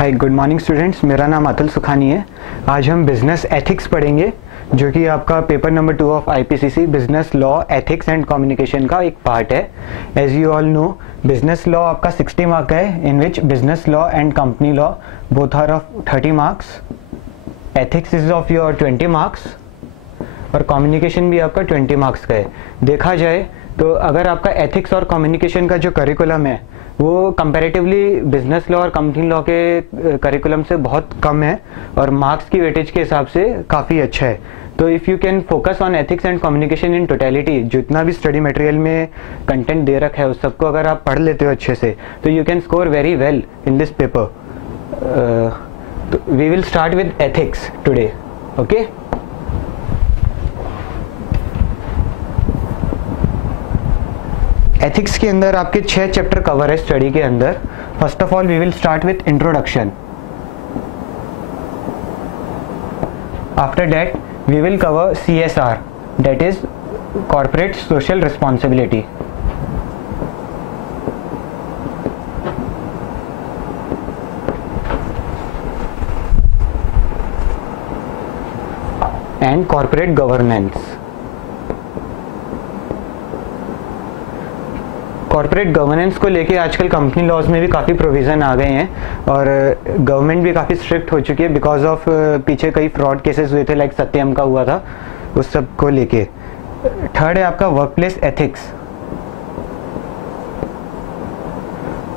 Hi good morning students, मेरा नाम अतुल सुखानी है। आज हम बिजनेस एथिक्स पढ़ेंगे जो कि आपका paper number 2 of IPCC business law ethics and communication का एक पार्ट है। As you all know, business law आपका 60 मार्क का है, in which business law and company law both are of 30 marks, ethics is of your 20 marks और communication भी आपका 20 marks का है। देखा जाए तो अगर आपका एथिक्स और कम्युनिकेशन का जो करिकुलम है वो कंपैरेटिवली बिजनेस लॉ और कंपनी लॉ के करिकुलम से बहुत कम है और मार्क्स की वेटेज के हिसाब से काफ़ी अच्छा है। तो if you can focus on ethics and communication in totality, जितना भी स्टडी मटेरियल में कंटेंट दे रखा है उस सबको अगर आप पढ़ लेते हो अच्छे से तो you can score very well in this paper. We will start with ethics today, okay. Ethics के अंदर आपके 6 चैप्टर कवर है स्टडी के अंदर। First of all we will start with introduction. After that we will cover CSR, that is corporate social responsibility. And corporate governance. Corporate governance को लेके आजकल company laws में भी काफ़ी प्रोविज़न आ गए हैं और गवर्नमेंट भी काफ़ी स्ट्रिक्ट हो चुकी है बिकॉज ऑफ पीछे कई फ्रॉड केसेस हुए थे, लाइक सत्यम का हुआ था, उस सब को लेके। थर्ड है आपका work place ethics.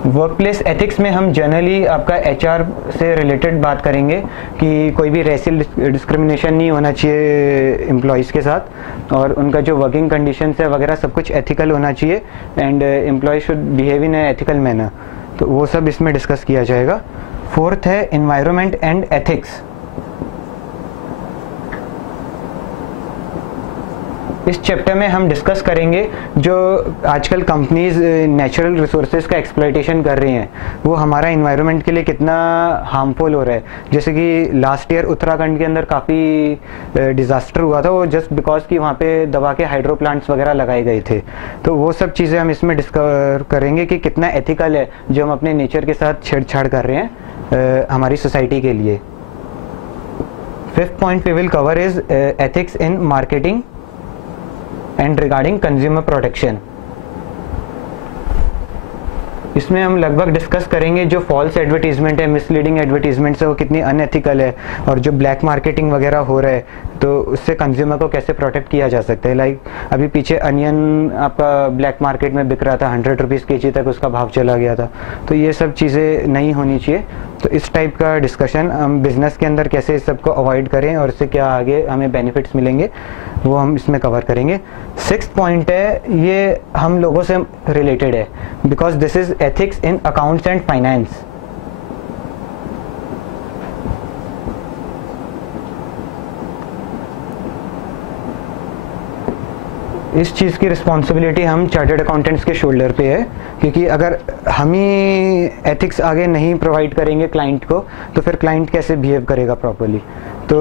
Work place ethics में हम जनरली आपका HR से रिलेटेड बात करेंगे कि कोई भी रेशियल डिस्क्रिमिनेशन नहीं होना चाहिए एम्प्लॉयज़ के साथ और उनका जो वर्किंग कंडीशंस है वगैरह सब कुछ एथिकल होना चाहिए and employ should behave in ethical manner, तो वो सब इसमें डिस्कस किया जाएगा। फोर्थ है एनवायरनमेंट एंड एथिक्स। इस चैप्टर में हम डिस्कस करेंगे जो आजकल कंपनीज नेचुरल रिसोर्सेज का एक्सप्लॉयटेशन कर रही हैं वो हमारा इन्वायरमेंट के लिए कितना हार्मफुल हो रहा है। जैसे कि लास्ट ईयर उत्तराखंड के अंदर काफ़ी डिज़ास्टर हुआ था, वो जस्ट बिकॉज कि वहाँ पे दवा के हाइड्रो प्लांट्स वगैरह लगाए गए थे। तो वो सब चीज़ें हम इसमें डिस्कवर करेंगे कि कितना एथिकल है जो हम अपने नेचर के साथ छेड़छाड़ कर रहे हैं हमारी सोसाइटी के लिए। Fifth point we will cover is ethics in marketing and regarding consumer protection. इसमें हम लगभग डिस्कस करेंगे जो फॉल्स एडवर्टीजमेंट है, मिसलीडिंग एडवर्टीजमेंट्स है वो कितनी अनएथिकल है और जो ब्लैक मार्केटिंग वगैरह हो रहा है तो उससे कंज्यूमर को कैसे प्रोटेक्ट किया जा सकता है। लाइक अभी पीछे अनियन आपका ब्लैक मार्केट में बिक रहा था, 100 रुपीज़ kg तक उसका भाव चला गया था। तो ये सब चीज़ें नहीं होनी चाहिए। तो इस टाइप का डिस्कशन हम बिजनेस के अंदर कैसे इस सबको अवॉइड करें और इससे क्या आगे हमें बेनिफिट्स मिलेंगे वो हम इसमें कवर करेंगे। सिक्स्थ पॉइंट है, ये हम लोगों से रिलेटेड है because this is ethics in accounts and finance. इस चीज़ की रिस्पॉन्सिबिलिटी हम चार्टर्ड अकाउंटेंट्स के शोल्डर पे है क्योंकि अगर हम ही एथिक्स आगे नहीं प्रोवाइड करेंगे क्लाइंट को तो फिर क्लाइंट कैसे बिहेव करेगा प्रॉपर्ली। तो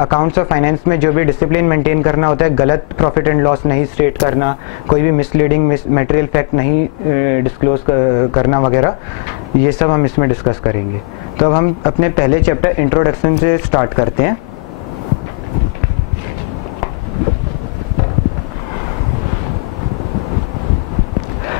अकाउंट्स और फाइनेंस में जो भी डिसिप्लिन मेंटेन करना होता है, गलत प्रॉफिट एंड लॉस नहीं स्टेट करना, कोई भी मिसलीडिंग मटेरियल फैक्ट नहीं डिस्क्लोज करना वगैरह, ये सब हम इसमें डिस्कस करेंगे। तो अब हम अपने पहले चैप्टर इंट्रोडक्शन से स्टार्ट करते हैं।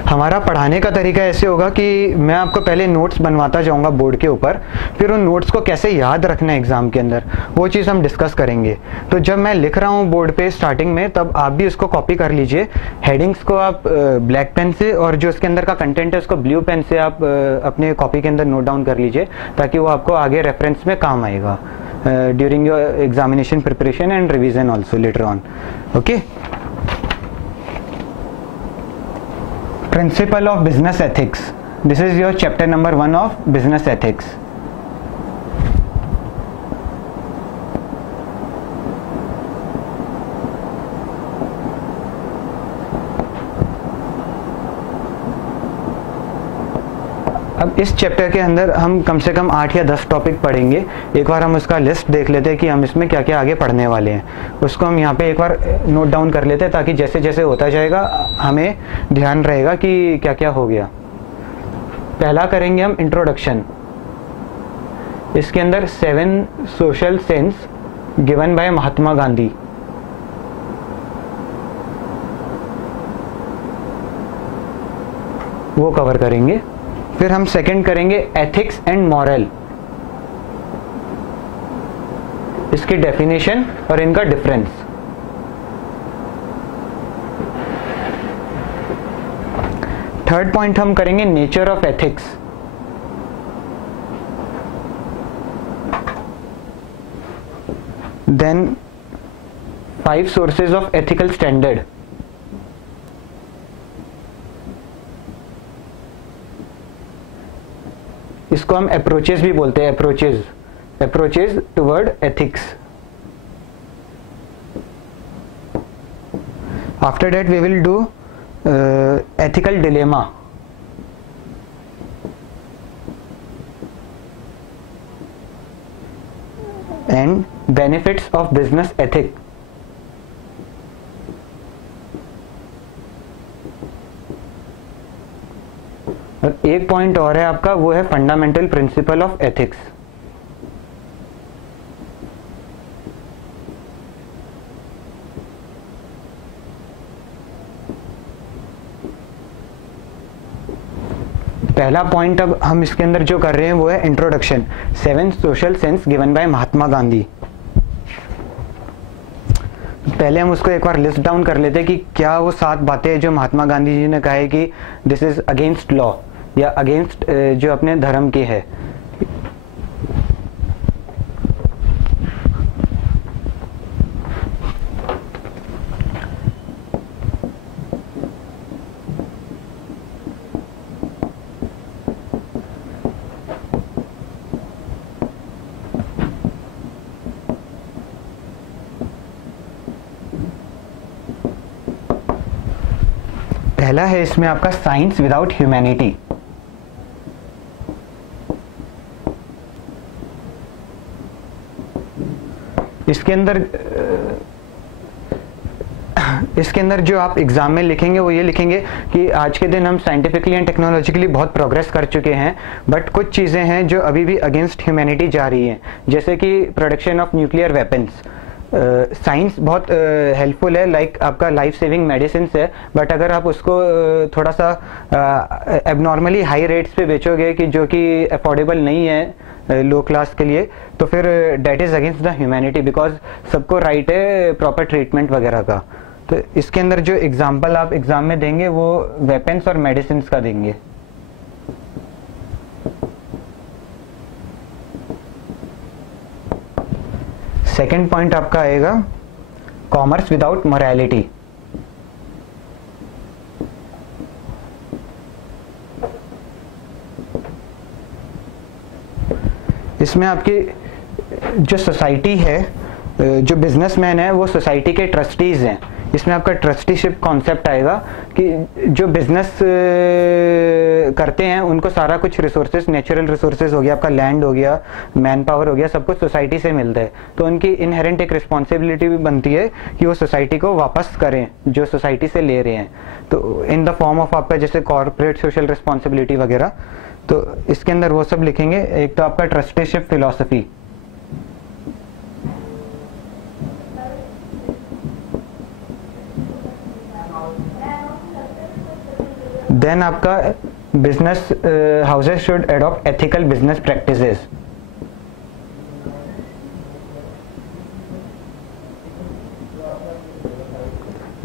हमारा पढ़ाने का तरीका ऐसे होगा कि मैं आपको पहले नोट्स बनवाता जाऊंगा बोर्ड के ऊपर, फिर उन नोट्स को कैसे याद रखना है एग्जाम के अंदर वो चीज़ हम डिस्कस करेंगे। तो जब मैं लिख रहा हूँ बोर्ड पे स्टार्टिंग में तब आप भी उसको कॉपी कर लीजिए। हेडिंग्स को आप ब्लैक पेन से और जो उसके अंदर का कंटेंट है उसको ब्लू पेन से आप अपने कॉपी के अंदर नोट डाउन कर लीजिए ताकि वो आपको आगे रेफरेंस में काम आएगा during your examination preparation and revision also later on, okay. Principle of business ethics. This is your chapter number 1 of business ethics. अब इस चैप्टर के अंदर हम कम से कम 8 या 10 टॉपिक पढ़ेंगे। एक बार हम उसका लिस्ट देख लेते हैं कि हम इसमें क्या क्या आगे पढ़ने वाले हैं, उसको हम यहाँ पे एक बार नोट डाउन कर लेते हैं ताकि जैसे जैसे होता जाएगा हमें ध्यान रहेगा कि क्या क्या हो गया। पहला करेंगे हम इंट्रोडक्शन। इसके अंदर 7 social sense given by Mahatma Gandhi. वो कवर करेंगे। फिर हम सेकंड करेंगे एथिक्स एंड मॉरल, इसकी डेफिनेशन और इनका डिफरेंस। थर्ड पॉइंट हम करेंगे nature of ethics. Then 5 sources of ethical standard. इसको हम अप्रोचेस भी बोलते हैं, approaches toward ethics. After that we will do ethical dilemma. And benefits of business ethic. और एक पॉइंट और है आपका, वो है फंडामेंटल प्रिंसिपल ऑफ एथिक्स। पहला पॉइंट अब हम इसके अंदर जो कर रहे हैं वो है introduction, 7 social sense given by Mahatma Gandhi. पहले हम उसको एक बार लिस्ट डाउन कर लेते हैं कि क्या वो 7 बातें जो महात्मा गांधी जी ने कहा है कि दिस इज अगेंस्ट लॉ या अगेंस्ट जो अपने धर्म की है। पहला है इसमें आपका साइंस विदाउट ह्यूमैनिटी। इसके अंदर जो आप एग्जाम में लिखेंगे वो ये लिखेंगे कि आज के दिन हम साइंटिफिकली एंड टेक्नोलॉजिकली बहुत प्रोग्रेस कर चुके हैं, बट कुछ चीज़ें हैं जो अभी भी अगेंस्ट ह्यूमैनिटी जा रही हैं, जैसे कि production of nuclear weapons. Science बहुत हेल्पफुल है, लाइक आपका लाइफ सेविंग मेडिसिन है, बट अगर आप उसको थोड़ा सा एबनॉर्मली हाई रेट्स पे बेचोगे कि जो कि अफोर्डेबल नहीं है लो क्लास के लिए, तो फिर that is against the humanity, because सबको राइट है प्रॉपर ट्रीटमेंट वगैरह का। तो इसके अंदर जो एग्जाम्पल आप एग्जाम में देंगे वो वेपन्स और मेडिसिन का देंगे। सेकेंड पॉइंट आपका आएगा कॉमर्स विदाउट मोरालिटी। इसमें आपकी जो सोसाइटी है, जो बिजनेसमैन है वो सोसाइटी के ट्रस्टीज हैं। इसमें आपका ट्रस्टीशिप कॉन्सेप्ट आएगा कि जो बिजनेस करते हैं उनको सारा कुछ रिसोर्सेज, नेचुरल रिसोर्सेज हो गया, आपका लैंड हो गया, मैन पावर हो गया, सब कुछ सोसाइटी से मिलता है, तो उनकी इनहेरेंट एक रिस्पॉन्सिबिलिटी भी बनती है कि वो सोसाइटी को वापस करें जो सोसाइटी से ले रहे हैं, तो इन द फॉर्म ऑफ आपका जैसे कॉर्पोरेट सोशल रिस्पॉन्सिबिलिटी वगैरह। तो इसके अंदर वो सब लिखेंगे। एक तो आपका ट्रस्टीशिप फिलॉसफी, देन आपका business houses should adopt ethical business practices,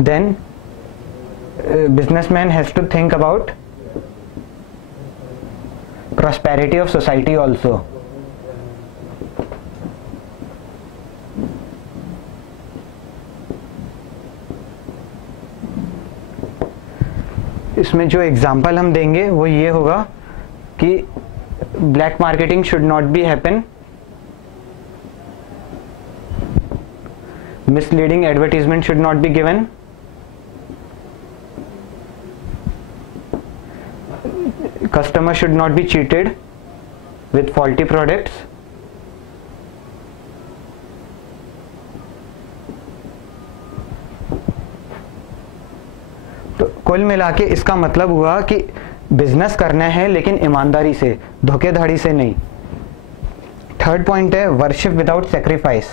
then businessman has to think about prosperity of society also. इसमें जो एग्जाम्पल हम देंगे वो ये होगा कि black marketing should not be happen, misleading advertisement should not be given, customer should not be cheated with faulty products, तो कुल मिला के इसका मतलब हुआ कि बिजनेस करना है लेकिन ईमानदारी से, धोखेधड़ी से नहीं। थर्ड पॉइंट है वर्शिप विदाउट सेक्रीफाइस।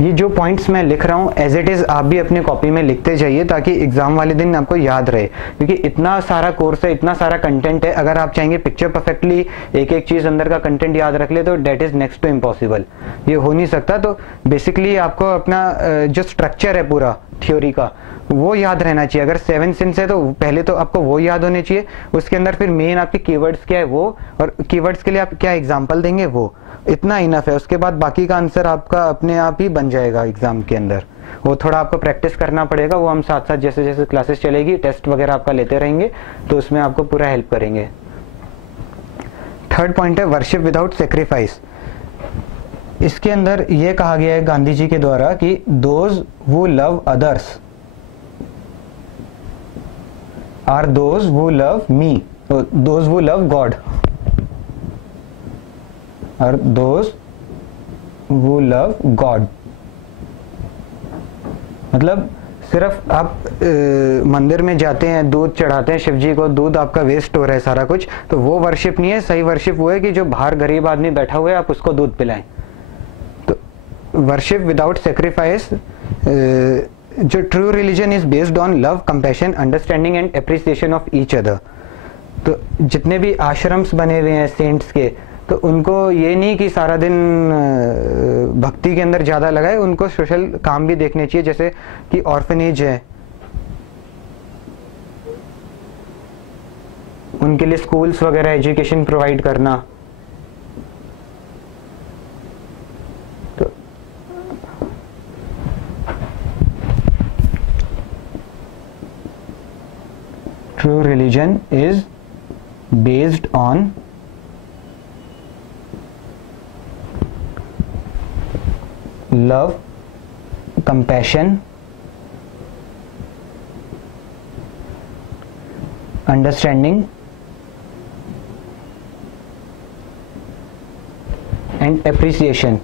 ये जो पॉइंट्स मैं लिख रहा हूँ एज इट इज़ आप भी अपनी कॉपी में लिखते जाइए ताकि एग्जाम वाले दिन आपको याद रहे, क्योंकि इतना सारा कोर्स है, इतना सारा कंटेंट है। अगर आप चाहेंगे पिक्चर परफेक्टली एक एक चीज़ अंदर का कंटेंट याद रख ले तो that is next to impossible, ये हो नहीं सकता। तो बेसिकली आपको अपना जो स्ट्रक्चर है पूरा थ्योरी का वो याद रहना चाहिए। अगर 7 सिंस है तो पहले तो आपको वो याद होने चाहिए, उसके अंदर फिर मेन आपके कीवर्ड्स क्या है वो, और कीवर्ड्स के लिए आप क्या एग्जांपल देंगे वो, इतना इनफ है। उसके बाद बाकी का आंसर आपका अपने आप ही बन जाएगा एग्जाम के अंदर। वो थोड़ा आपको प्रैक्टिस करना पड़ेगा, वो हम साथ साथ जैसे जैसे क्लासेस चलेगी टेस्ट वगैरह आपका लेते रहेंगे तो उसमें आपको पूरा हेल्प करेंगे। थर्ड पॉइंट है वर्शिप विदाउट सेक्रीफाइस। इसके अंदर ये कहा गया है गांधी जी के द्वारा कि those who love others are those who love me, those who love God are those who love God. मतलब सिर्फ आप मंदिर में जाते हैं, दूध चढ़ाते हैं शिव जी को, दूध आपका वेस्ट हो रहा है सारा कुछ, तो वो वर्शिप नहीं है। सही वर्शिप वो है कि जो बाहर गरीब आदमी बैठा हुआ है आप उसको दूध पिलाएं। तो वर्शिप विदाउट सेक्रीफाइस, जो true religion is based on love, compassion, understanding and appreciation of each other. तो जितने भी आश्रम्स बने हुए हैं सेंट्स के, तो उनको ये नहीं कि सारा दिन भक्ति के अंदर ज़्यादा लगाए, उनको सोशल काम भी देखने चाहिए, जैसे कि ऑर्फनेज है उनके लिए स्कूल्स वगैरह एजुकेशन प्रोवाइड करना। तो true religion is based on love, compassion, understanding and appreciation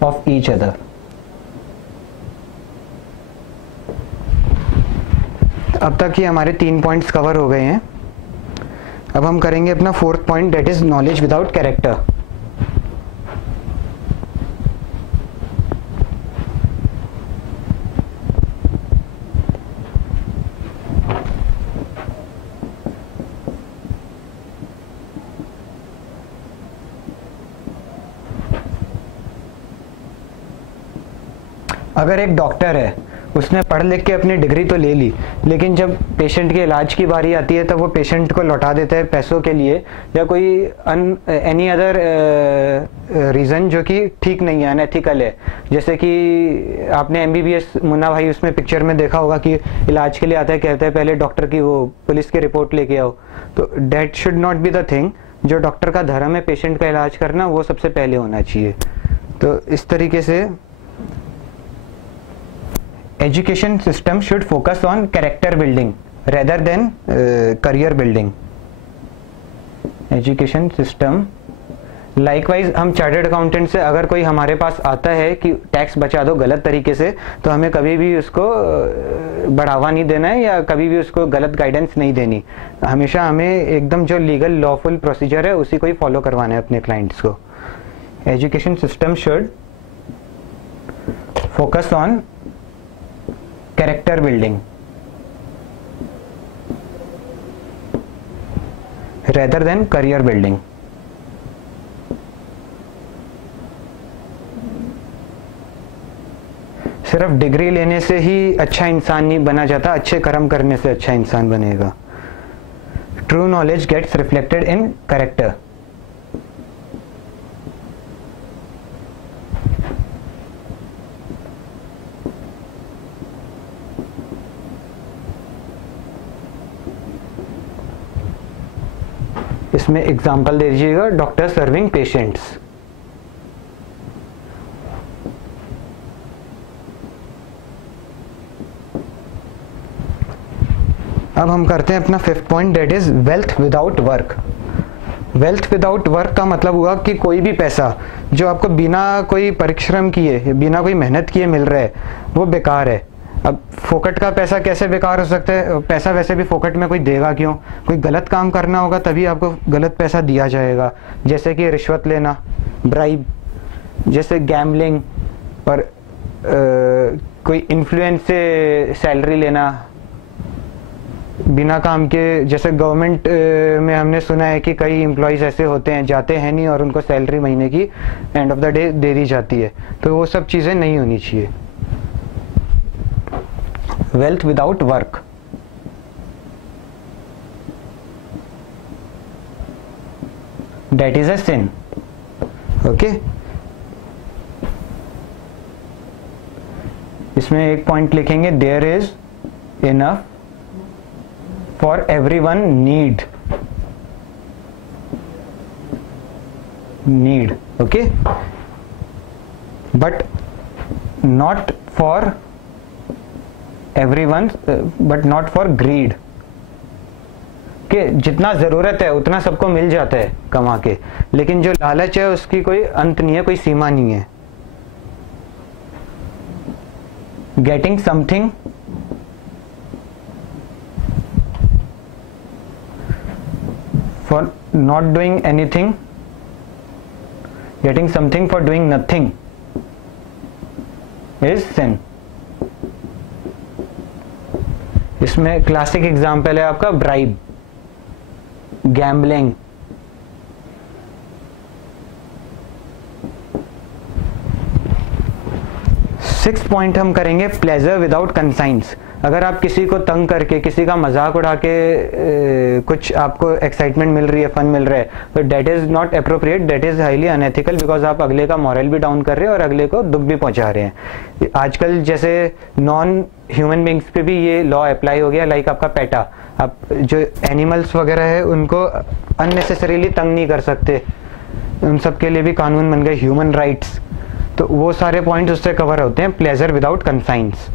of each other। अब तक ये हमारे 3 पॉइंट्स कवर हो गए हैं। अब हम करेंगे अपना fourth point, that is knowledge without character. अगर एक डॉक्टर है, उसने पढ़ लिख के अपनी डिग्री तो ले ली, लेकिन जब पेशेंट के इलाज की बारी आती है तब वो पेशेंट को लौटा देता है पैसों के लिए या कोई एनी अदर रीज़न जो कि ठीक नहीं है, अनएथिकल है। जैसे कि आपने MBBS मुन्ना भाई उसमें पिक्चर में देखा होगा कि इलाज के लिए आता है, कहता है पहले डॉक्टर की वो पुलिस की रिपोर्ट लेके आओ। तो that should not be the thing. जो डॉक्टर का धर्म है पेशेंट का इलाज करना, वो सबसे पहले होना चाहिए। तो इस तरीके से education system should focus on character building rather than career building। education system likewise, हम चार्टर्ड अकाउंटेंट से अगर कोई हमारे पास आता है कि टैक्स बचा दो गलत तरीके से, तो हमें कभी भी उसको बढ़ावा नहीं देना है या कभी भी उसको गलत गाइडेंस नहीं देनी। हमेशा हमें एकदम जो लीगल लॉफुल प्रोसीजर है उसी को ही फॉलो करवाना है अपने क्लाइंट्स को। Education system should focus on character building rather than career building। सिर्फ डिग्री लेने से ही अच्छा इंसान नहीं बना जाता, अच्छे कर्म करने से अच्छा इंसान बनेगा। True knowledge gets reflected in character. इसमें एग्जाम्पल दे दीजिएगा, डॉक्टर सर्विंग पेशेंट्स। अब हम करते हैं अपना fifth point, that is wealth without work. Wealth without work का मतलब हुआ कि कोई भी पैसा जो आपको बिना कोई परिश्रम किए, बिना कोई मेहनत किए मिल रहा है, वो बेकार है। अब फोकट का पैसा कैसे बेकार हो सकता है? पैसा वैसे भी फोकट में कोई देगा क्यों? कोई गलत काम करना होगा तभी आपको गलत पैसा दिया जाएगा, जैसे कि रिश्वत लेना, ब्राइब, जैसे गैम्बलिंग, और कोई इन्फ्लुएंस से सैलरी लेना बिना काम के। जैसे गवर्नमेंट में हमने सुना है कि कई एम्प्लॉयज़ ऐसे होते हैं, जाते हैं नहीं और उनको सैलरी महीने की एंड ऑफ द डे दे दी जाती है, तो वो सब चीज़ें नहीं होनी चाहिए। Wealth without work, that is a sin. Okay, इसमें एक पॉइंट लिखेंगे, there is enough for everyone need, okay, but not for everyone, but not for greed, कि जितना ज़रूरत है उतना सबको मिल जाता है कमा के, लेकिन जो लालच है उसकी कोई अंत नहीं है, कोई सीमा नहीं है। Getting something for not doing anything, getting something for doing nothing is sin. इसमें क्लासिक एग्जाम्पल है आपका ब्राइब, गैम्बलिंग। सिक्स पॉइंट हम करेंगे प्लेजर विदाउट कंसाइंस। अगर आप किसी को तंग करके, किसी का मजाक उड़ा के कुछ आपको एक्साइटमेंट मिल रही है, फन मिल रहा है, तो that is not appropriate, that is highly unethical, because आप अगले का मॉरल भी डाउन कर रहे हैं और अगले को दुख भी पहुंचा रहे हैं। आजकल जैसे नॉन ह्यूमन बींग्स पे भी ये लॉ अप्लाई हो गया, लाइक आपका पेटा, आप जो एनिमल्स वगैरह है उनको अननेसेसरीली तंग नहीं कर सकते, उन सब के लिए भी कानून बन गए, ह्यूमन राइट्स। तो वो सारे पॉइंट्स उससे कवर होते हैं, pleasure without conscience.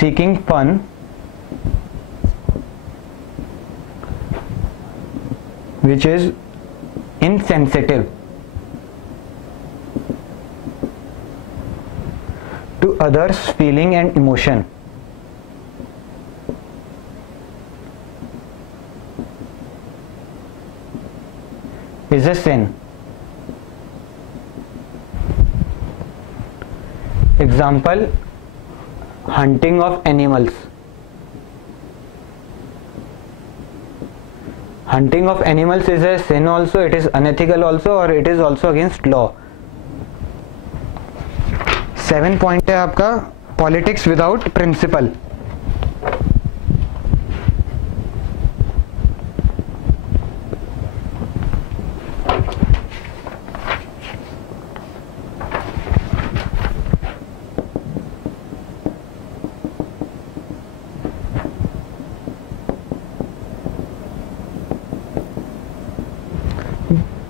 Seeking fun which is insensitive to others' feeling and emotion is a sin. Example, hunting of animals. Hunting of animals is a sin also, it is unethical also, और it is also against law. 7 point है आपका politics without principal.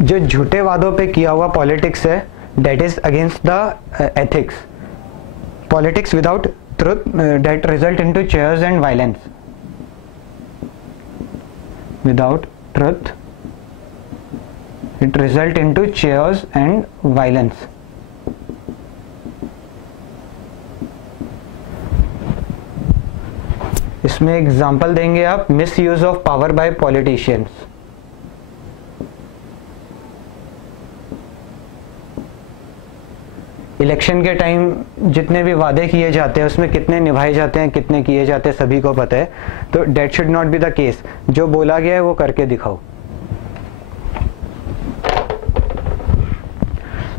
जो झूठे वादों पे किया हुआ politics है, that is against the ethics. Politics without truth that result into chairs and violence. Without truth it result into chairs and violence. इसमें एग्जांपल देंगे आप, misuse of power by politicians. Election के time जितने भी वादे किए जाते हैं उसमें कितने निभाए जाते हैं, कितने किए जाते हैं, सभी को पता है। तो that should not be the case. जो बोला गया है वो करके दिखाओ।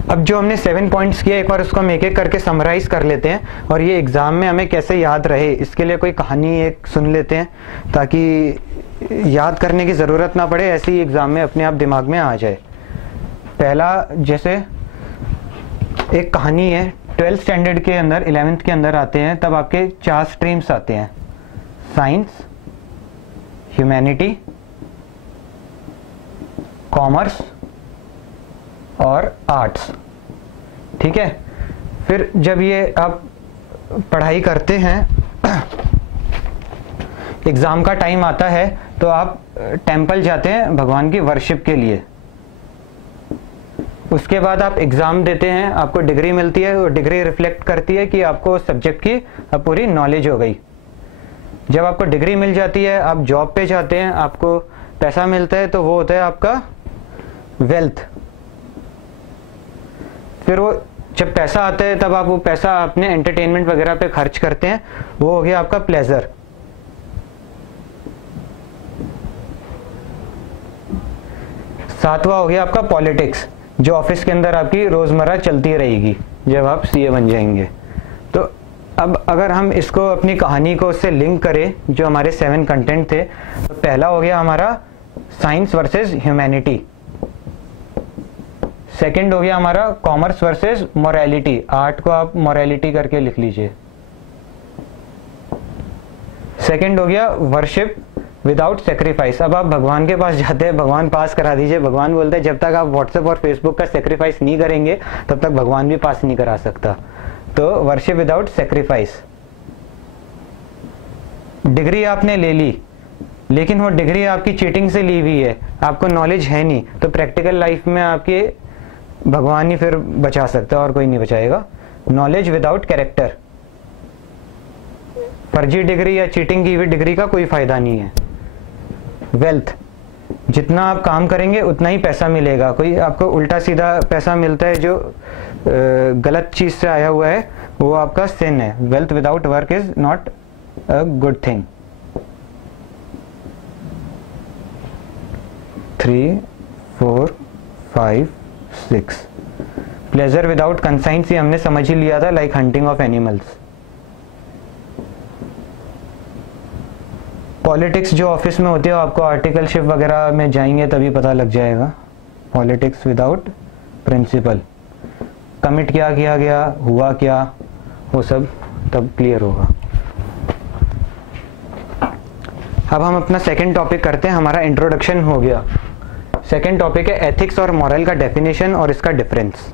अब जो हमने 7 पॉइंट्स किए, एक बार उसको हम एक एक करके समराइज कर लेते हैं और ये एग्जाम में हमें कैसे याद रहे, इसके लिए कोई कहानी एक सुन लेते हैं ताकि याद करने की ज़रूरत ना पड़े, ऐसे ही एग्ज़ाम में अपने आप दिमाग में आ जाए। पहला, जैसे एक कहानी है, 12th स्टैंडर्ड के अंदर, 11th के अंदर आते हैं, तब आपके 4 स्ट्रीम्स आते हैं, साइंस, ह्यूमैनिटी, कॉमर्स और आर्ट्स। ठीक है, फिर जब ये आप पढ़ाई करते हैं, एग्ज़ाम का टाइम आता है तो आप टेंपल जाते हैं भगवान की वर्शिप के लिए। उसके बाद आप एग्ज़ाम देते हैं, आपको डिग्री मिलती है, वो डिग्री रिफ्लेक्ट करती है कि आपको सब्जेक्ट की पूरी नॉलेज हो गई। जब आपको डिग्री मिल जाती है, आप जॉब पे जाते हैं, आपको पैसा मिलता है, तो वो होता है आपका वेल्थ। फिर वो जब पैसा आता है तब आप वो पैसा अपने एंटरटेनमेंट वगैरह पे खर्च करते हैं, वो हो गया आपका प्लेजर। सातवां हो गया आपका पॉलिटिक्स, जो ऑफिस के अंदर आपकी रोजमर्रा चलती रहेगी जब आप सीए बन जाएंगे। तो अब अगर हम इसको अपनी कहानी को उससे लिंक करें, जो हमारे 7 कंटेंट थे, तो पहला हो गया हमारा साइंस वर्सेस ह्यूमैनिटी। सेकंड हो गया हमारा कॉमर्स वर्सेस मोरालिटी, आर्ट को आप मोरालिटी करके लिख लीजिए। सेकंड हो गया वर्शिप विदाउट सेक्रीफाइस। अब आप भगवान के पास जाते हैं, भगवान पास करा दीजिए, भगवान बोलते हैं जब तक आप व्हाट्सएप और फेसबुक का सेक्रीफाइस नहीं करेंगे तब तक भगवान भी पास नहीं करा सकता। तो वर्शिप विदाउट सेक्रीफाइस। डिग्री आपने ले ली, लेकिन वो डिग्री आपकी चीटिंग से ली हुई है, आपको नॉलेज है नहीं, तो प्रैक्टिकल लाइफ में आपके भगवान ही फिर बचा सकता है और कोई नहीं बचाएगा। नॉलेज विदाउट कैरेक्टर, फर्जी डिग्री या चीटिंग की हुई डिग्री का कोई फायदा नहीं है। वेल्थ, जितना आप काम करेंगे उतना ही पैसा मिलेगा। कोई आपको उल्टा सीधा पैसा मिलता है जो गलत चीज से आया हुआ है, वो आपका सिन है। Wealth without work is not a good thing. 3, 4, 5, 6। Pleasure without conscience, ये हमने समझ ही लिया था, like hunting of animals. Politics जो ऑफिस में होती है, आपको आर्टिकलशिप वगैरह में जाएंगे तभी पता लग जाएगा। पॉलिटिक्स विदाउट प्रिंसिपल, कमिट क्या किया गया, हुआ क्या, वो सब तब क्लियर होगा। अब हम अपना सेकंड टॉपिक करते हैं, हमारा इंट्रोडक्शन हो गया। सेकंड टॉपिक है एथिक्स और मॉरल का डेफिनेशन और इसका डिफरेंस।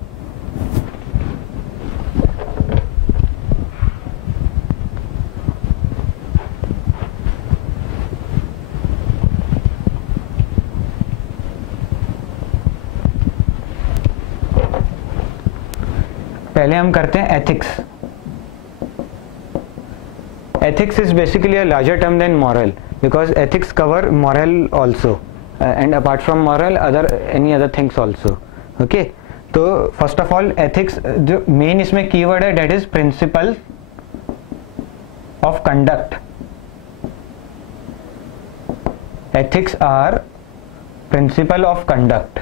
पहले हम करते हैं ethics. Ethics is basically a larger term than moral, because ethics cover moral also and apart from moral other any other things also. Okay, तो फर्स्ट ऑफ ऑल एथिक्स जो main इसमें keyword है, that is principle of conduct. Ethics are principle of conduct,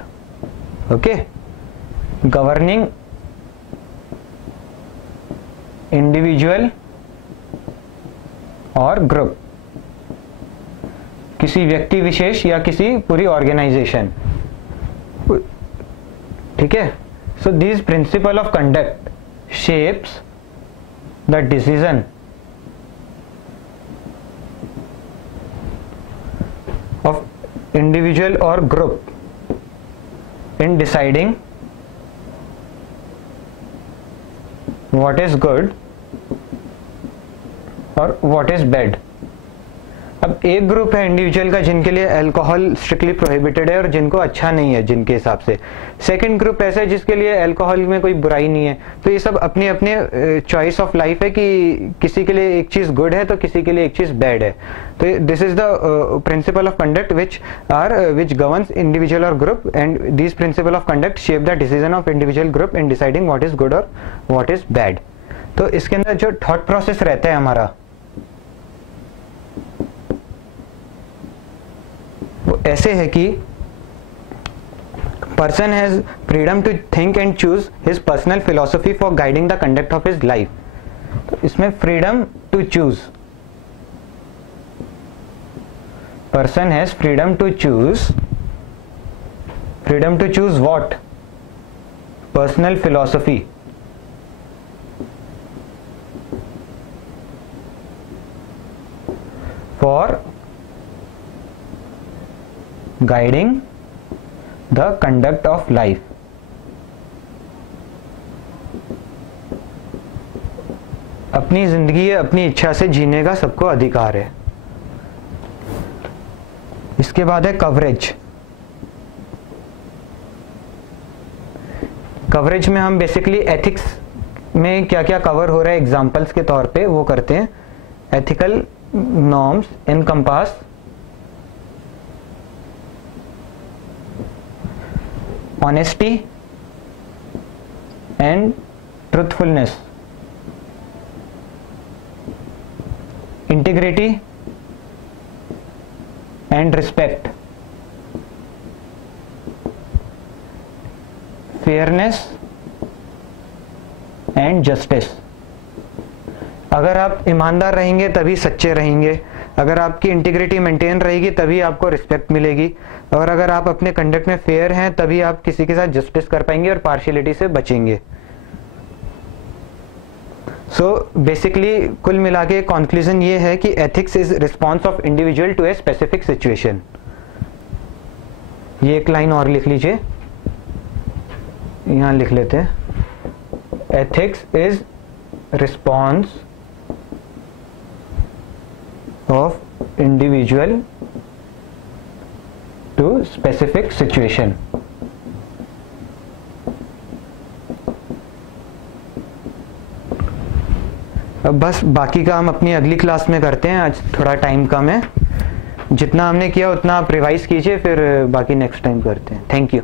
okay, governing individual और group, किसी व्यक्ति विशेष या किसी पूरी ऑर्गेनाइजेशन। ठीक है, so this principle of conduct shapes the decision of individual और group in deciding what is good और what is bad। अब एक ग्रुप है इंडिविजुअल का जिनके लिए अल्कोहल स्ट्रिक्टली प्रोहिबिटेड है और जिनको अच्छा नहीं है जिनके हिसाब से। सेकंड ग्रुप ऐसा है जिसके लिए अल्कोहल में कोई बुराई नहीं है। तो ये सब अपने अपने चॉइस ऑफ लाइफ है कि किसी के लिए एक चीज गुड है तो किसी के लिए एक चीज बैड है। तो this is the principle of conduct which governs individual और group, and this principle of conduct shape the decision of individual group in deciding what is good और व्हाट इज बैड। तो इसके अंदर जो थॉट प्रोसेस रहता है हमारा, वो ऐसे है कि person has freedom to think and choose his personal philosophy for guiding the conduct of his life। तो इसमें freedom to choose, person has freedom to choose what? Personal philosophy for guiding the conduct of life. अपनी जिंदगी अपनी इच्छा से जीने का सबको अधिकार है। इसके बाद है कवरेज। कवरेज में हम बेसिकली एथिक्स में क्या क्या कवर हो रहा है एग्जांपल्स के तौर पे वो करते हैं। Ethical norms encompass honesty and truthfulness, integrity and respect, fairness and justice. अगर आप ईमानदार रहेंगे तभी सच्चे रहेंगे, अगर आपकी इंटीग्रिटी मेंटेन रहेगी तभी आपको रिस्पेक्ट मिलेगी, और अगर आप अपने कंडक्ट में फेयर हैं तभी आप किसी के साथ जस्टिस कर पाएंगे और पार्शियलिटी से बचेंगे। सो बेसिकली कुल मिला के कंक्लूजन ये है कि ethics is response of individual to a specific situation. ये एक लाइन और लिख लीजिए, यहां लिख लेते हैं। Ethics is response of individual to specific situation. अब बस बाकी का हम अपनी अगली क्लास में करते हैं, आज थोड़ा टाइम कम है। जितना हमने किया उतना आप रिवाइज कीजिए, फिर बाकी नेक्स्ट टाइम करते हैं। Thank you.